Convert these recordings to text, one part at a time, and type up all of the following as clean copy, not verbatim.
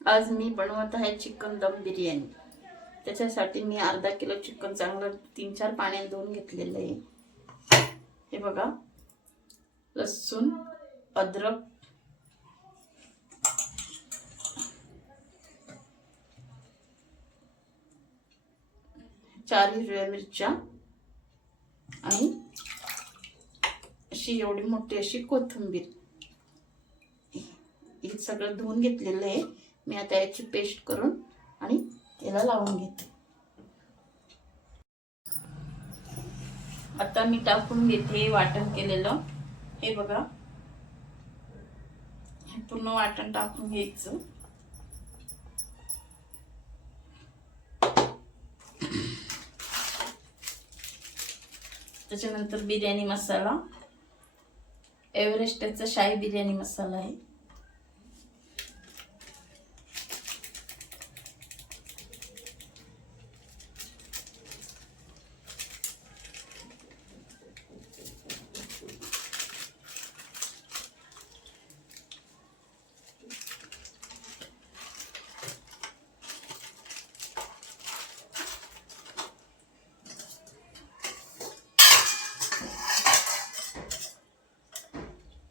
आज मी बनवत आहे चिकन दम बिर्याणी। त्याच्यासाठी मी अर्धा किलो चिकन चांगलं 3-4 पाण्याने धुवून घेतलेलं आहे। हे बघा, लसूण, अद्रक, चार हिरव्या मिरच्या आणि अशी एवढी मोठी अशी कोथिंबीर, हे सगळं धुवून घेतलेलं आहे। मी आता याची पेस्ट करून आणि याला लावून घेते। आता मी टाकून घेते वाटण केलेलं। हे बघा, हे पूर्ण वाटण टाकून घ्यायचं। त्याच्यानंतर बिर्याणी मसाला, एव्हरेस्टचा शाही बिर्याणी मसाला आहे।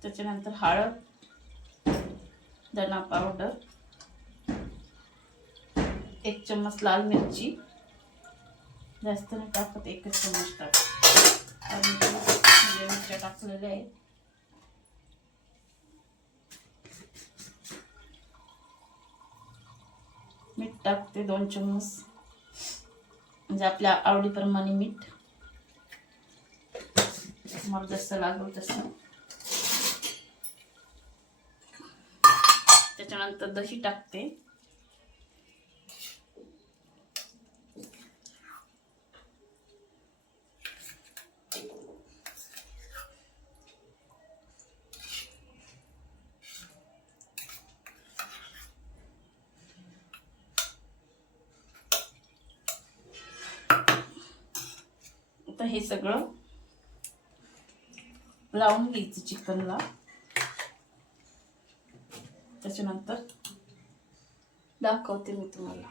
त्याच्यानंतर हळद, धना पावडर, 1 चम्मच लाल मिरची, जास्त नाही टाकत, 1 चम्मच टाक आणि मिरच्या टाकलेल्या आहे। मीठ टाकते 2 चम्मच, म्हणजे आपल्या आवडीप्रमाणे मीठ, मला जसं लागेल तसं। त्याच्यानंतर दही टाकते। आता हे सगळं लावून घ्यायचं चिकनला। त्याच्यानंतर दाखवते मी तुम्हाला।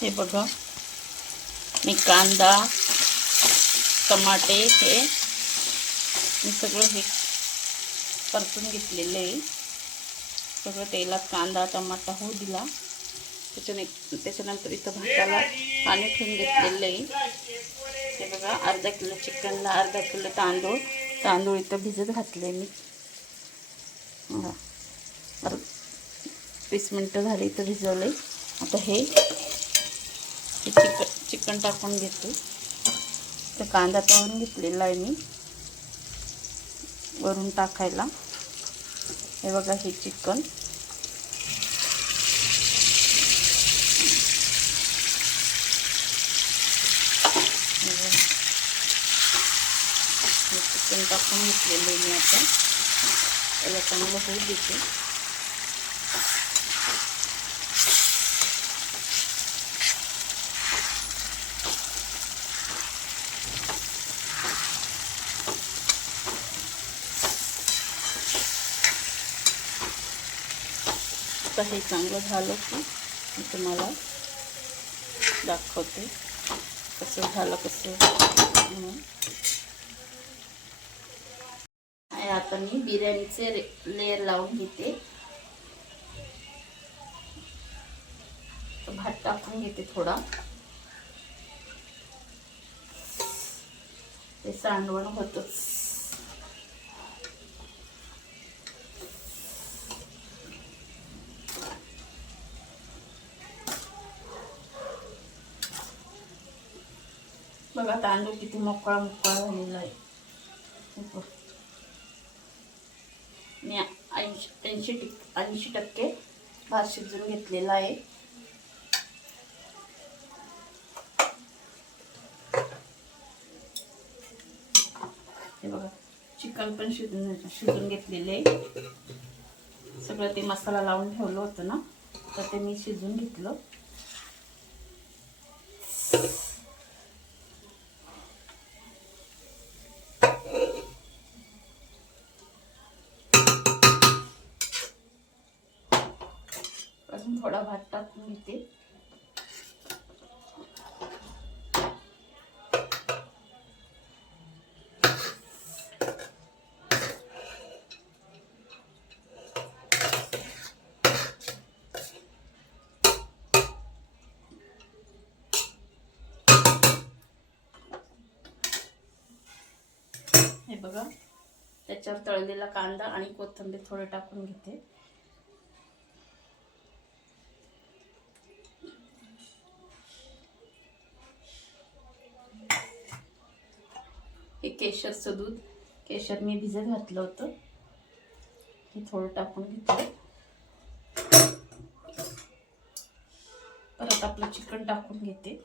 हे बघा, मी कांदा, टमाटे हे मी सगळं हे परतून घेतलेलं आहे। सगळं तेलात कांदा टमाटा होऊ दिला। त्याच्यानंतर इथं भाताला पाणी ठेवून घेतलेलं आहे। हे बघा, अर्धा किलो चिकनला अर्धा किलो तांदूळ इथं भिजत घातले मी। 20 मिनिटं झाली इथं भिजवले। आता हे चिकन टाकून घेते। तर कांदा तळून घेतलेला आहे मी वरून टाकायला। हे बघा, हे चिकन टाकून घेतलेलं आहे मी। आता याला चांगलं होऊ देते। आता हे चांगलं झालं की मी तुम्हाला दाखवते कसं झालं कसं म्हणून। आता मी बिर्याणीचे लेयर लावून घेते। भात टाकून घेते थोडा, ते सांडवण होतच। बघा, तांदूळ किती मोकळा झालेला आहे। मी 80% भात शिजून घेतलेला आहे। हे बघा, चिकन पण शिजून घेतलेले आहे। सगळं ते मसाला लावून ठेवलं होतं ना, तर ते मी शिजून घेतलं। अजून थोडा भात टाकून घेते. हे बघा, त्याच्यावर तळलेला कांदा आणि कोथिंबीर थोडे टाकून घेते. हे केशरचं दूध, केशर मी भिजत घातलं होतं, हे थोडं टाकून घेते. परत आपलं चिकन टाकून घेते.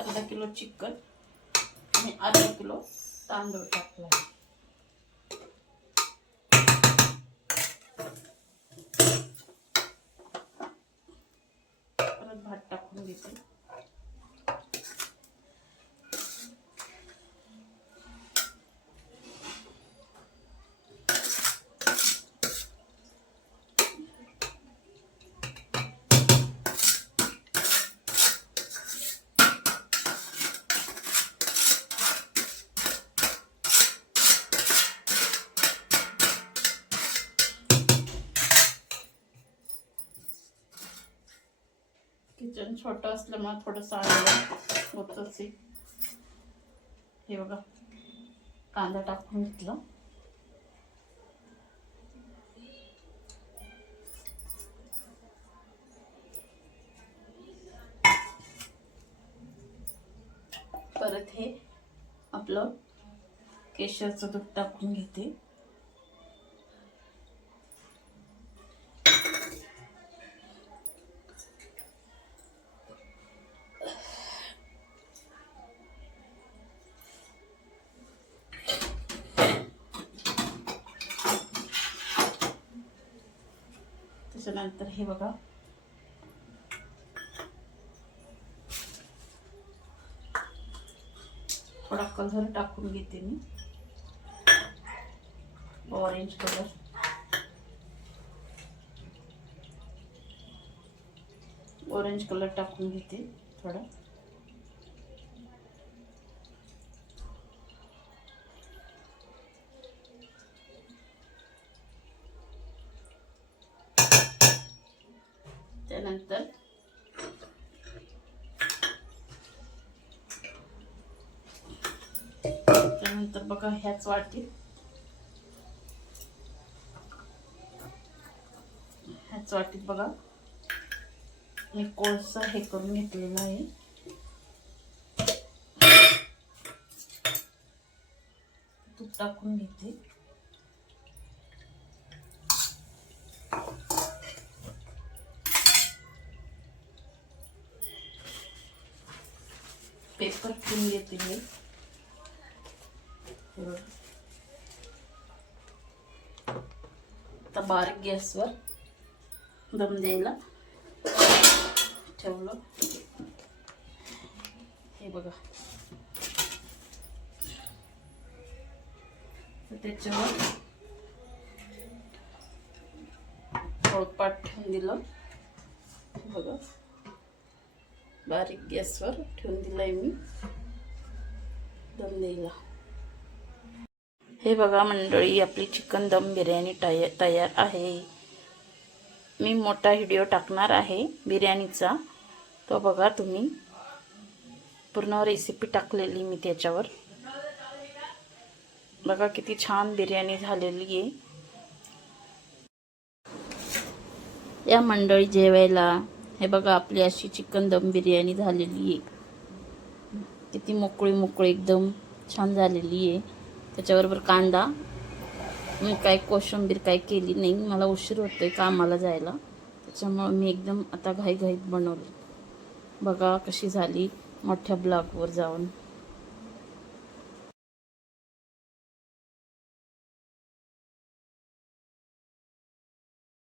अर्धा किलो चिकन आणि अर्धा किलो तांदूळ टाकला. परत भात टाकून घेते. किचन छोटं असल्यामुळे थोडंसं आणलं होतंच. हे बघा, कांदा टाकून घेतला. परत हे आपलं केशरचं दूध टाकून घेते. त्याच्यानंतर हे बघा, थोडा कलर टाकून घेते मी, ऑरेंज कलर. ऑरेंज कलर टाकून घेते थोडा. त्यानंतर बघा, ह्याच वाटीत बघा मी कोळसा हे करून घेतलेला आहे. तूप टाकून घेते. पेपर ठेवून घेते मी. आता बारीक गॅसवर दम द्यायला ठेवलं. हे बघा, त्याच्यावर पोळपाट ठेवून दिलं. बघा, बारीक गॅसवर ठेवून दिलंय मी दम द्यायला. हे बघा मंडळी, आपली चिकन दम बिर्याणी तयार आहे. मी मोठा व्हिडिओ टाकणार आहे बिर्याणीचा, तो बघा तुम्ही. पूर्ण रेसिपी टाकलेली मी त्याच्यावर. बघा किती छान बिर्याणी झालेली आहे. या मंडळी जेवायला. हे बघा, आपली अशी चिकन दम बिर्याणी झालेली आहे. किती मोकळी एकदम छान झालेली आहे. त्याच्याबरोबर कांदा. मी काय कोशिंबीर काय केली नाही, मला उशीर होतोय कामाला जायला, त्याच्यामुळे मी एकदम आता घाईघाईत बनवली. बघा कशी झाली, मोठ्या ब्लॉगवर जाऊन.